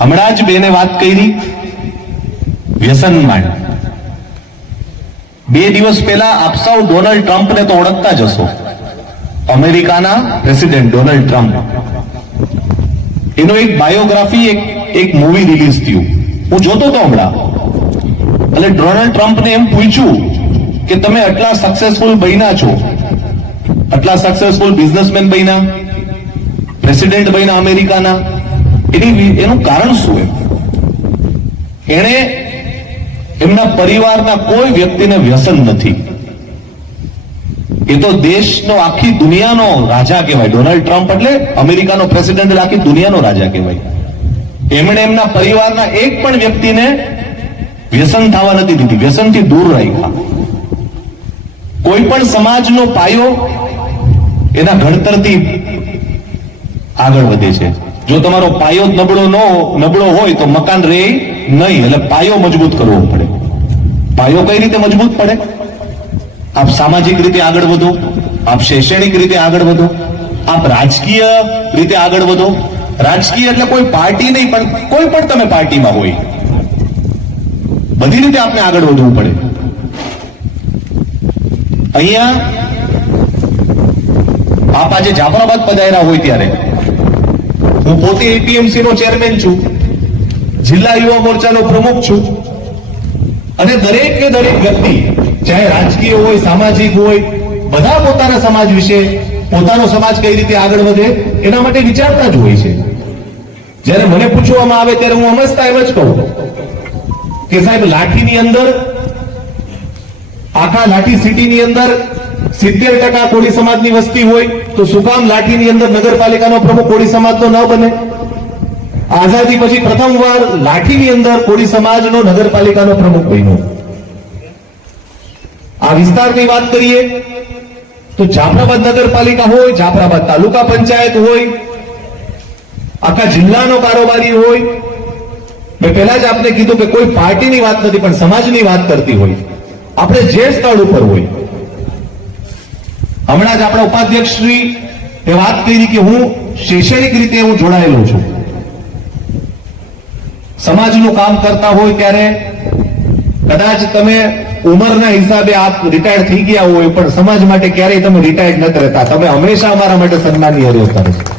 હમણાં જ બેને વાત કરી. વ્યસન માંડ. બે દિવસ પહેલા આપ સૌ ડોનાલ્ડ ટ્રમ્પને તો ઓળખતા જ હશો. અમેરિકાના પ્રેસિડેન્ટ ડોનાલ્ડ ટ્રમ્પ. એનો એક બાયોગ્રાફી, એક એક મૂવી રિલીઝ થયું. હું જોતો હતો હમણાં. એટલે ડોનાલ્ડ ટ્રમ્પને એમ પૂછ્યું કે તમે આટલા સક્સેસફુલ બન્યા છો. આટલા સક્સેસફુલ બિઝનેસમેન બન્યા. પ્રેસિડેન્ટ બન્યા અમેરિકાના. એની એનું કારણ શું એમ? એણે એમના પરિવારના કોઈ વ્યક્તિને વ્યસન નથી. એ તો દેશનો આખી દુનિયાનો રાજા કહેવાય. ડોનાલ્ડ ટ્રમ્પ એટલે અમેરિકાનો પ્રેસિડેન્ટ એટલે આખી દુનિયાનો રાજા કહેવાય. એમણે એમના પરિવારના એક પણ વ્યક્તિને વ્યસન થવા નથી દીધી. વ્યસનથી દૂર રાખ્યા કોઈ પણ સમાજનો પાયો એના ઘડતરથી આગળ વધે છે. જો તમારો પાયો નબળો ન નબળો હોય તો મકાન રહે નહીં, એટલે પાયો મજબૂત કરવો પડે. પાયો કઈ રીતે મજબૂત પડે? આપ સામાજિક રીતે આગળ વધો, આપ શૈક્ષણિક રીતે આગળ વધો, આપ રાજકીય રીતે આગળ વધો. રાજકીય એટલે કોઈ પાર્ટી નહીં, પણ કોઈ પણ તમે પાર્ટીમાં હોય. બધી રીતે આપને આગળ વધવું પડે. અહીંયા આપ આજે જાફરાબાદ પધાર્યા હોય ત્યારે હું પોતે એપીએમસી નો ચેરમેન છું. જિલ્લા યુવા મોરચાનો પ્રમુખ છું. અને દરેક ને દરેક વ્યક્તિ, ચાહે રાજકીય હોય, સામાજિક હોય, બધા પોતાના સમાજ વિશે, પોતાનો સમાજ કઈ રીતે આગળ વધે, એના માટે વિચારતા જ હોય છે. જ્યારે મને પૂછવામાં આવે ત્યારે હું હંમેશા એમ જ કહું કે સાહેબ, લાઠીની અંદર આખા લાઠી સિટીની અંદર સિત્તેર ટકા કોળી સમાજની વસ્તી હોય તો શું કામ લાઠીની અંદર નગરપાલિકાનો પ્રમુખ કોળી સમાજનો ન બને? આઝાદી પછી પ્રથમવાર લાઠીની અંદર કોળી સમાજનો નગરપાલિકાનો પ્રમુખ બન્યો. આ વિસ્તારની વાત કરીએ તો જાફરાબાદ નગરપાલિકા હોય, જાફરાબાદ તાલુકા પંચાયત હોય, આખા જિલ્લાનો કારોબારી હોય. મેં પહેલા જ આપને કીધું કે કોઈ પાર્ટીની વાત નથી, પણ સમાજની વાત કરતી હોય. આપણે જે સ્થળ ઉપર હોય. હમણાં જ આપણા ઉપાધ્યક્ષ શ્રી એ વાત કરી કે હું શૈક્ષણિક રીતે હું જોડાયેલો છું. સમાજનું કામ કરતા હોય ત્યારે કદાચ તમે ઉંમરના હિસાબે આપ રિટાયર થઈ ગયા હોય, પણ સમાજ માટે ક્યારેય તમે રિટાયર નથી રહેતા તમે હંમેશા અમારા માટે સન્માનીય રહેતા રહેશો